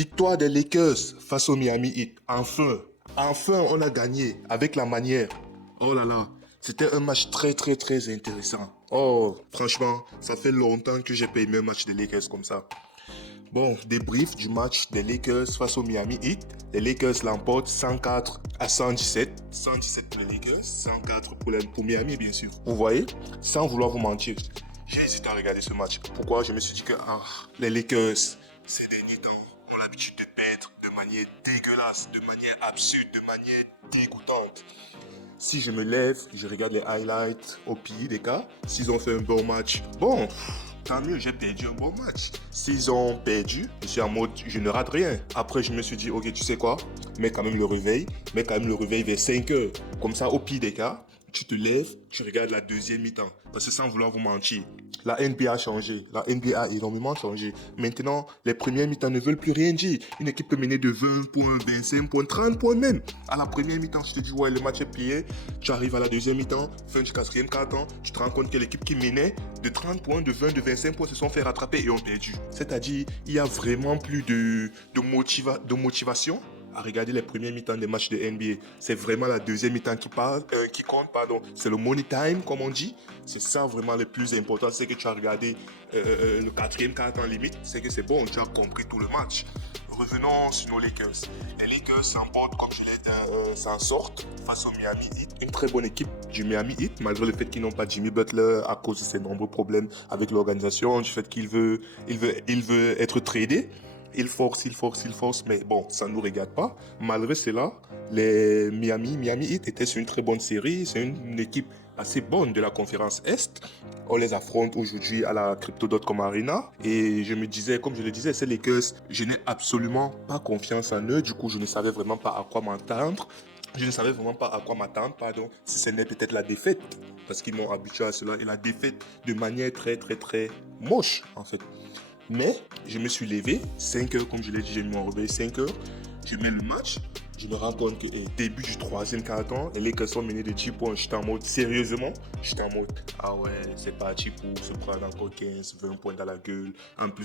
Victoire des Lakers face au Miami Heat. Enfin, on a gagné avec la manière. Oh là là, c'était un match très intéressant. Oh, franchement, ça fait longtemps que j'ai pas aimé un match des Lakers comme ça. Bon, débrief du match des Lakers face au Miami Heat. Les Lakers l'emportent 104 à 117. 117 pour les Lakers, 104 pour Miami, bien sûr. Vous voyez, sans vouloir vous mentir, j'ai hésité à regarder ce match. Pourquoi? Je me suis dit que les Lakers, ces derniers temps, ont l'habitude de perdre de manière dégueulasse, de manière absurde, de manière dégoûtante. Si je me lève, je regarde les highlights au pire des cas. S'ils ont fait un bon match, bon, tant mieux, j'ai perdu un bon match. S'ils ont perdu, je suis en mode, je ne rate rien. Après, je me suis dit, ok, tu sais quoi? Mets quand même le réveil vers 5 heures. Comme ça, au pire des cas, tu te lèves, tu regardes la deuxième mi-temps. Parce que sans vouloir vous mentir, la NBA a changé. La NBA a énormément changé. Maintenant, les premières mi-temps ne veulent plus rien dire. Une équipe peut mener de 20 points, 25 points, 30 points même. À la première mi-temps, tu te dis, ouais, le match est plié. Tu arrives à la deuxième mi-temps, fin du quatrième quart-temps, tu te rends compte que l'équipe qui menait de 30 points, de 20, de 25 points se sont fait rattraper et ont perdu. C'est-à-dire, il y a vraiment plus de motivation à regarder les premiers mi-temps des matchs de NBA. C'est vraiment la deuxième mi-temps qui compte. C'est le money time, comme on dit. C'est ça vraiment le plus important. C'est que tu as regardé le quatrième quart-temps limite. C'est que c'est bon, tu as compris tout le match. Revenons sur nos Lakers. Les Lakers s'emportent, comme je l'ai dit, s'en sortent face au Miami Heat. Une très bonne équipe du Miami Heat, malgré le fait qu'ils n'ont pas Jimmy Butler à cause de ses nombreux problèmes avec l'organisation, du fait qu'il veut être tradé. Il force, mais bon, ça ne nous regarde pas. Malgré cela, les Miami Heat étaient sur une très bonne série. C'est une équipe assez bonne de la conférence Est. On les affronte aujourd'hui à la Crypto.com Arena. Et je me disais, comme je le disais, ces Lakers, je n'ai absolument pas confiance en eux. Du coup, je ne savais vraiment pas à quoi m'attendre. Si ce n'est peut-être la défaite. Parce qu'ils m'ont habitué à cela. Et la défaite de manière très moche, en fait. Mais je me suis levé, 5 heures, comme je l'ai dit, j'ai mis mon réveil 5 heures. Je mets le match. Je me rends compte que début du troisième quart-temps, les Lakers sont menés de 10 points. J'étais en mode, sérieusement, j'étais en mode, ah ouais, c'est parti pour se prendre encore 15, 20 points dans la gueule.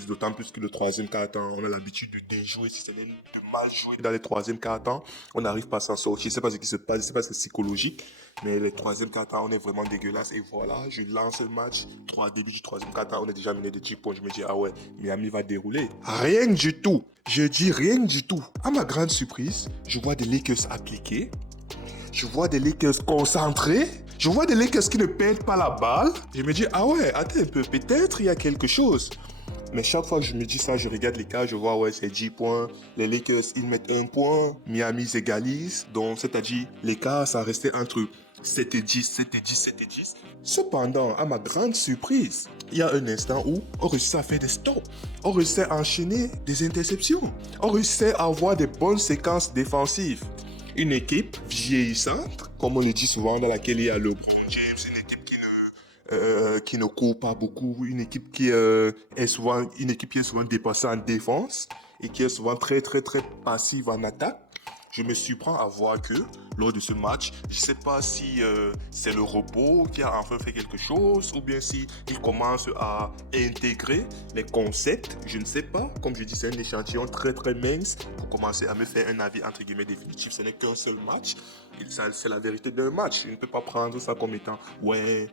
D'autant plus que le troisième quart-temps, on a l'habitude de déjouer, si ce n'est de mal jouer dans les troisième quart-temps. On n'arrive pas à s'en sortir. Je ne sais pas ce qui se passe, je ne sais pas si c'est psychologique. Mais les troisième quart-temps, on est vraiment dégueulasse. Et voilà, je lance le match. Début du troisième quart-temps, on est déjà mené de 10 points. Je me dis, ah ouais, Miami va dérouler. Rien du tout. Je dis rien du tout. À ma grande surprise, je vois des Lakers appliqués. Je vois des Lakers concentrés. Je vois des Lakers qui ne perdent pas la balle. Je me dis, ah ouais, attends un peu, peut-être il y a quelque chose. Mais chaque fois que je me dis ça, je regarde les cas, je vois, ouais, c'est 10 points. Les Lakers, ils mettent 1 point. Miami égalise. Donc, c'est-à-dire, l'écart, ça restait entre 7 et 10, 7 et 10, 7 et 10. Cependant, à ma grande surprise, il y a un instant où on réussit à faire des stops. On réussit à enchaîner des interceptions. On réussit à avoir des bonnes séquences défensives. Une équipe vieillissante, comme on le dit souvent, dans laquelle il y a LeBron James, une équipe qui ne court pas beaucoup, une équipe qui est souvent dépassée en défense et qui est souvent très passive en attaque. Je me surprends à voir que lors de ce match, je ne sais pas si c'est le repos qui a enfin fait quelque chose ou bien si il commence à intégrer les concepts. Je ne sais pas. Comme je dis, c'est un échantillon très mince pour commencer à me faire un avis entre guillemets définitif. Ce n'est qu'un seul match. C'est la vérité d'un match. Je ne peux pas prendre ça comme étant ouais,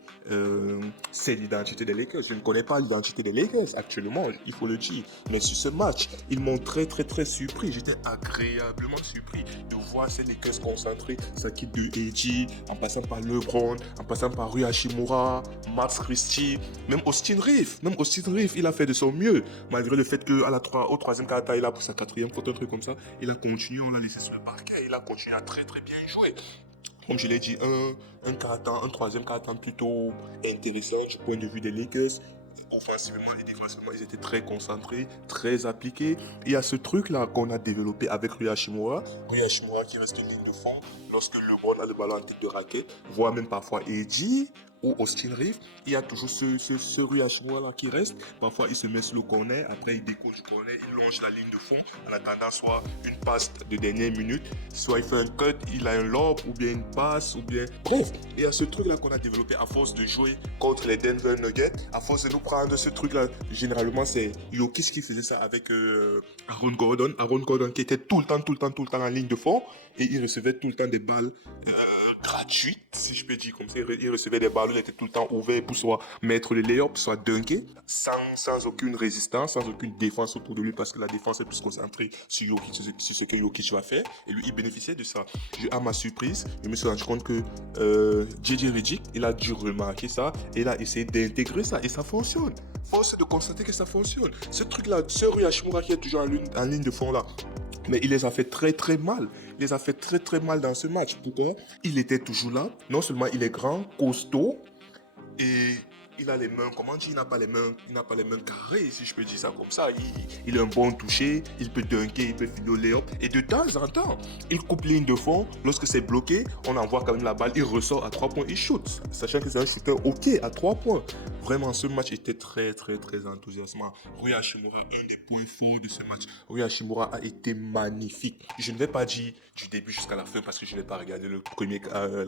c'est l'identité des Lakers. Je ne connais pas l'identité des Lakers actuellement, il faut le dire. Mais sur ce match, ils m'ont très surpris. J'étais agréablement surpris de voir ces Lakers concentrés. Ça quitte de AD, en passant par LeBron, en passant par Rui Hachimura, Max Christie, même Austin Reeves. Il a fait de son mieux. Malgré le fait qu'au troisième quart-temps, il a pour sa quatrième faute, un truc comme ça. Il a continué, on l'a laissé sur le parquet. Il a continué à très bien jouer. Comme je l'ai dit, un troisième quart-temps plutôt intéressant du point de vue des Lakers. Offensivement et défensivement, ils étaient très concentrés, très appliqués. Il y a ce truc-là qu'on a développé avec Rui Hachimura. Rui Hachimura qui reste une ligne de fond lorsque LeBron a le ballon en tête de raquette, voire même parfois AD. ou Austin Reeves, il y a toujours ce Rui Hachimura-là qui reste. Parfois, il se met sur le corner, après il décolle du corner, il longe la ligne de fond, en attendant soit une passe de dernière minute, soit il fait un cut, il a un lob, ou bien une passe, ou bien... Bref, il y a ce truc-là qu'on a développé à force de jouer contre les Denver Nuggets, à force de nous prendre ce truc-là. Généralement, c'est Jokic qui faisait ça avec Aaron Gordon. Aaron Gordon qui était tout le temps en ligne de fond, et il recevait tout le temps des balles gratuites, si je peux dire comme ça. Il recevait des balles, il était tout le temps ouvert pour soit mettre le layup, soit dunker, sans aucune résistance, sans aucune défense autour de lui, parce que la défense est plus concentrée sur Jokic, sur ce que Jokic va faire, et lui, il bénéficiait de ça. À ma surprise, je me suis rendu compte que JJ Redick, il a dû remarquer ça, et il a essayé d'intégrer ça, et ça fonctionne. Force est de constater que ça fonctionne. Ce truc-là, ce Rui Hachimura qui est toujours en ligne de fond là, mais il les a fait très mal. Il les a fait très mal dans ce match. Pourquoi? Il était toujours là. Non seulement il est grand, costaud, et il a les mains, comment dire, il n'a pas les mains carrées, si je peux dire ça comme ça. Il a un bon toucher, il peut dunker, il peut finir les hop. Et de temps en temps, il coupe ligne de fond. Lorsque c'est bloqué, on envoie quand même la balle, il ressort à 3 points, il shoot. Sachant que c'est un shooter OK à 3 points. Vraiment, ce match était très enthousiasmant. Rui Hachimura, un des points forts de ce match. Rui Hachimura a été magnifique. Je ne vais pas dire du début jusqu'à la fin parce que je n'ai pas regardé la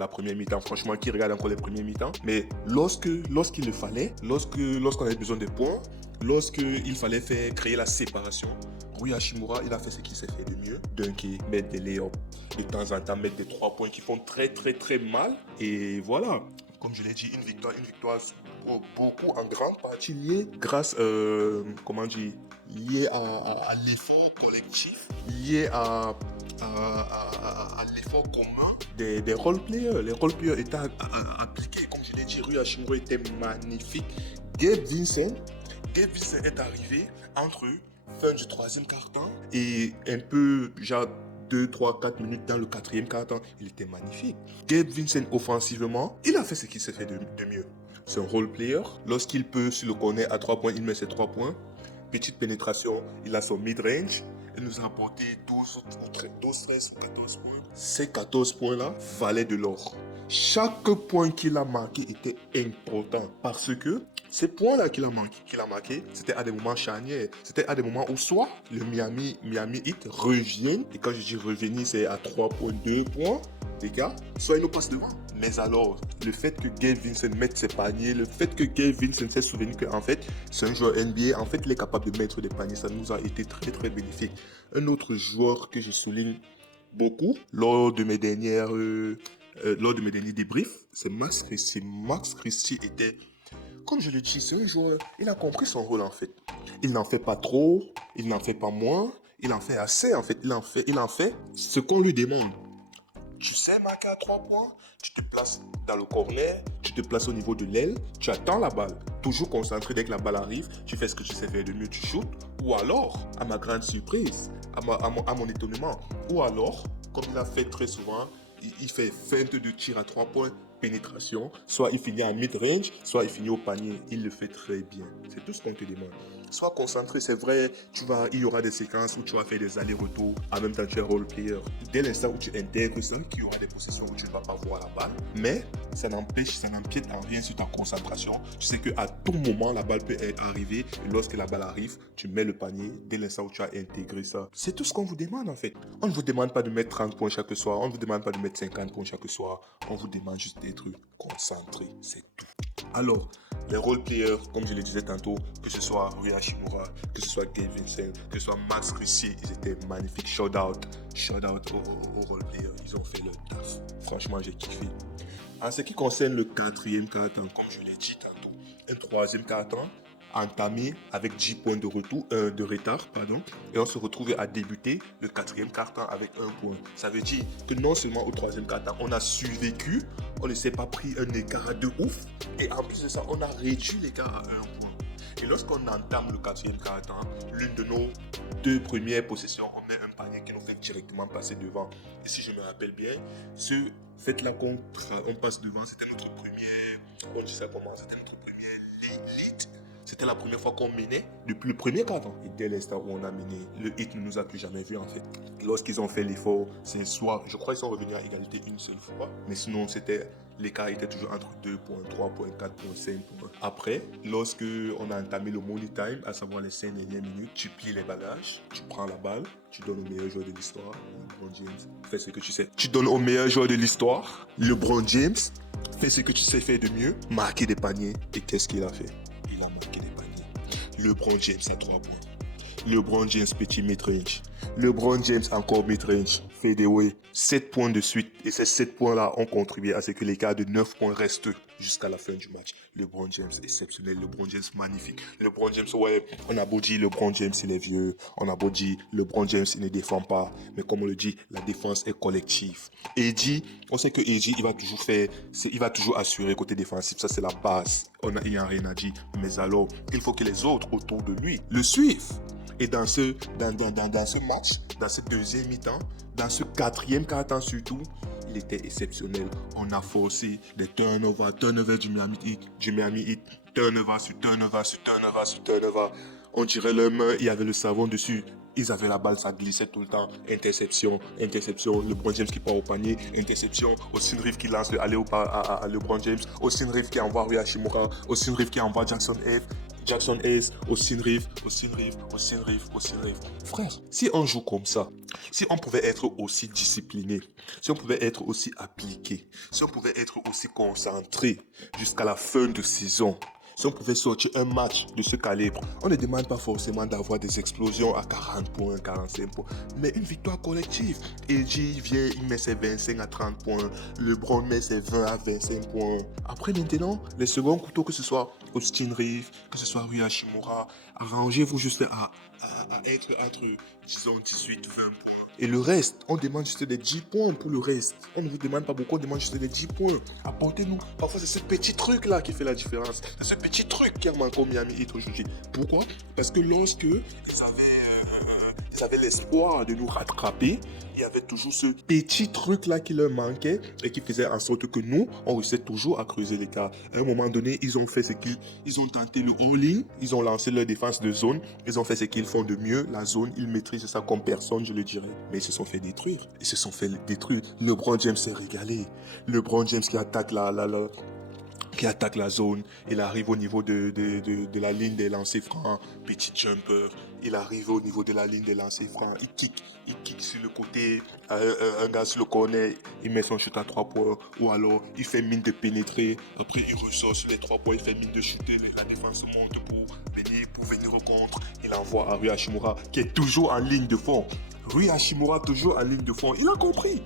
première mi-temps. Franchement, qui regarde encore les premiers mi-temps? Mais lorsqu'il le fallait, lorsqu'on avait besoin de points, lorsqu'il fallait créer la séparation, Rui Hachimura, il a fait ce qu'il sait faire de mieux. Dunker, mettre des lay-ups, de temps en temps mettre des 3 points qui font très mal. Et voilà, comme je l'ai dit, une victoire beaucoup en grande partie liée grâce, liée à l'effort collectif, lié à l'effort commun des role-players. Les role-players étaient appliqués, comme je l'ai dit, Rui Hachimura était magnifique. Gabe Vincent est arrivé entre fin du troisième quart-temps et un peu, genre 2, 3, 4 minutes dans le quatrième quart-temps. Il était magnifique. Gabe Vincent, offensivement, il a fait ce qu'il s'est fait de mieux. C'est un role player. Lorsqu'il peut, sur le corner à 3 points, il met ses 3 points. Petite pénétration, il a son mid-range. Il nous a apporté 12, 13 ou 14 points. Ces 14 points-là valaient de l'or. Chaque point qu'il a marqué était important parce que ces points-là qu'il a marqué, c'était à des moments charnières. C'était à des moments où soit le Miami Heat reviennent, et quand je dis revenir, c'est à 3 points, 2 points, les gars, soit ils nous passent devant. Mais alors, le fait que Gabe Vincent mette ses paniers, le fait que Gabe Vincent s'est souvenu qu'en fait, c'est un joueur NBA, en fait, il est capable de mettre des paniers, ça nous a été très bénéfique. Un autre joueur que je souligne beaucoup lors de mes derniers débriefs, c'est Max Christie. Max Christie était, comme je le dis, c'est un joueur, il a compris son rôle en fait. Il n'en fait pas trop, il n'en fait pas moins, il en fait assez en fait. Il en fait ce qu'on lui demande. Tu sais marquer à 3 points, tu te places dans le corner, tu te places au niveau de l'aile, tu attends la balle. Toujours concentré dès que la balle arrive, tu fais ce que tu sais faire de mieux, tu shootes. Ou alors, à ma grande surprise, à mon étonnement, ou alors, comme il a fait très souvent, il fait feinte de tir à 3 points, pénétration, soit il finit en mid-range, soit il finit au panier. Il le fait très bien. C'est tout ce qu'on te demande. Sois concentré, c'est vrai, il y aura des séquences où tu vas faire des allers-retours, en même temps tu es role player. Dès l'instant où tu intègres ça, qu'il y aura des possessions où tu ne vas pas voir la balle, mais ça n'empiète en rien sur ta concentration. Tu sais qu'à tout moment, la balle peut arriver, et lorsque la balle arrive, tu mets le panier dès l'instant où tu as intégré ça. C'est tout ce qu'on vous demande en fait. On ne vous demande pas de mettre 30 points chaque soir, on ne vous demande pas de mettre 50 points chaque soir, on vous demande juste d'être concentré, c'est tout. Alors, les role-players, comme je le disais tantôt, que ce soit Rui Hachimura, que ce soit Gabe Vincent, que ce soit Max Christie, ils étaient magnifiques. Shout out aux role-players, ils ont fait leur taf. Franchement, j'ai kiffé. En ce qui concerne le quatrième quart-temps, comme je l'ai dit tantôt, un troisième quart-temps entamé avec 10 points de retard, et on se retrouvait à débuter le quatrième quart-temps avec 1 point. Ça veut dire que non seulement au troisième quart-temps, on a survécu, on ne s'est pas pris un écart de ouf, et en plus de ça, on a réduit l'écart à 1 point. Et lorsqu'on entame le quatrième quart-temps, l'une de nos 2 premières possessions, on met un panier qui nous fait directement passer devant. Et si je me rappelle bien, ce fait-là qu'on passe devant, c'était notre premier, on dit ça comment, c'était notre premier lead. C'était la première fois qu'on menait depuis le premier quart-temps. Et dès l'instant où on a mené, le hit ne nous a plus jamais vu en fait. Lorsqu'ils ont fait l'effort, c'est soit, je crois qu'ils sont revenus à égalité une seule fois, mais sinon l'écart était toujours entre 2 points, 3 points, 4 points, 5 points. Après, lorsque on a entamé le money time, à savoir les 5 dernières minutes, tu plies les bagages, tu prends la balle, tu donnes au meilleur joueur de l'histoire, LeBron James, fais ce que tu sais. Tu donnes au meilleur joueur de l'histoire, LeBron James, fais ce que tu sais faire de mieux, marquer des paniers. Et qu'est-ce qu'il a fait? Il a marqué des paniers. LeBron James à 3 points. LeBron James petit mid-range. LeBron James encore mid-range. Fadeaway. 7 points de suite. Et ces 7 points-là ont contribué à ce que l'écart de 9 points reste jusqu'à la fin du match. LeBron James exceptionnel. LeBron James magnifique. LeBron James, ouais, on a beau dire LeBron James il est vieux. On a beau dire LeBron James il ne défend pas. Mais comme on le dit, la défense est collective. AD, on sait que AD il va toujours assurer côté défensif. Ça c'est la base. Il n'y a rien à dire. Mais alors, il faut que les autres autour de lui le suivent. Et dans ce match, dans ce deuxième mi-temps, dans ce quatrième quart-temps surtout, il était exceptionnel. On a forcé des turnovers du Miami Heat, turnover sur turnover. On dirait leur main, il y avait le savon dessus. Ils avaient la balle, ça glissait tout le temps. Interception. LeBron James qui part au panier. Interception. Austin Reeves qui lance le aller à LeBron James. Austin Reeves qui envoie Rui Hachimura. Austin Reeves qui envoie Jackson Hayes, Austin Reeves. Frère, si on joue comme ça, si on pouvait être aussi discipliné, si on pouvait être aussi appliqué, si on pouvait être aussi concentré jusqu'à la fin de saison, si on pouvait sortir un match de ce calibre, on ne demande pas forcément d'avoir des explosions à 40 points, 45 points, mais une victoire collective. AJ vient, il met ses 25 à 30 points, LeBron met ses 20 à 25 points. Après maintenant, les seconds couteaux, que ce soit Austin Reeves, que ce soit Rui Hachimura, arrangez-vous juste à être entre, disons, 18, 20 points. Et le reste, on demande juste des 10 points pour le reste. On ne vous demande pas beaucoup, on demande juste des 10 points. Apportez-nous. Parfois, c'est ce petit truc-là qui fait la différence. C'est ce petit truc qui a manqué au Miami Heat aujourd'hui. Pourquoi? Parce que lorsque ils avaient l'espoir de nous rattraper, il y avait toujours ce petit truc-là qui leur manquait et qui faisait en sorte que nous, on réussissait toujours à creuser l'écart. À un moment donné, ils ont fait ils ont tenté le all-in, ils ont lancé leur défense de zone, ils ont fait ce qu'ils font de mieux, la zone, ils maîtrisent ça comme personne, je le dirais. Mais ils se sont fait détruire. LeBron James s'est régalé. LeBron James qui attaque qui attaque la zone, il arrive au niveau de la ligne des lancers francs, petit jumper, il arrive au niveau de la ligne des lancers francs, il kick sur le côté, un gars sur le corner, il met son shoot à 3 points, ou alors il fait mine de pénétrer, après il ressort sur les 3 points, il fait mine de shooter, la défense monte pour venir au contre, il envoie à Rui Hachimura, qui est toujours en ligne de fond. Rui Hachimura toujours en ligne de fond, il a compris,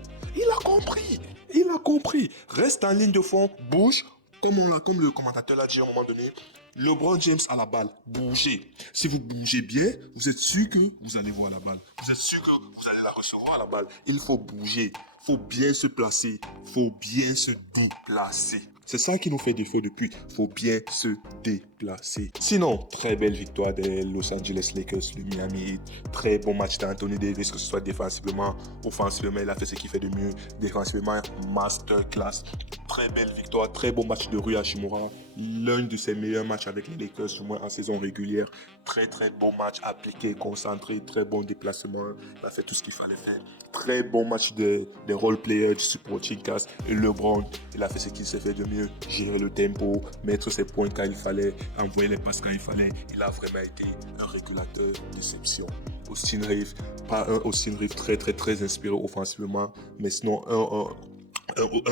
reste en ligne de fond, bouge, comme le commentateur l'a dit à un moment donné, LeBron James à la balle, bougez. Si vous bougez bien, vous êtes sûr que vous allez voir la balle. Vous êtes sûr que vous allez la recevoir la balle. Il faut bouger, il faut bien se placer, il faut bien se déplacer. C'est ça qui nous fait défaut depuis. Il faut bien se déplacer. Sinon, très belle victoire des Los Angeles Lakers, le Miami Heat. Très bon match d'Anthony Davis, que ce soit défensivement, offensivement, il a fait ce qu'il fait de mieux. Défensivement, masterclass. Très belle victoire, très bon match de Rui Hachimura. L'un de ses meilleurs matchs avec les Lakers, au moins en saison régulière. Très bon match appliqué, concentré, très bon déplacement. Il a fait tout ce qu'il fallait faire. Très bon match des role-players, du supporting cast. Et LeBron, il a fait ce qu'il sait faire de mieux. Gérer le tempo, mettre ses points quand il fallait, envoyer les passes quand il fallait. Il a vraiment été un régulateur d'exception. Austin Reeves, pas un Austin Reeves très inspiré offensivement, mais sinon un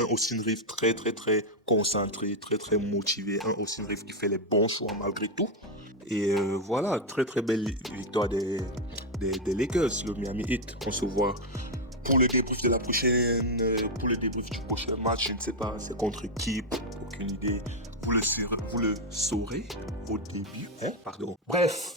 Austin Reeves très concentré, très motivé, un Austin Reeves qui fait les bons choix malgré tout. Et voilà, très belle victoire des Lakers, le Miami Heat. On se voit pour le débrief du prochain match. Je ne sais pas, c'est contre qui, aucune idée. Vous le saurez au début. Bref,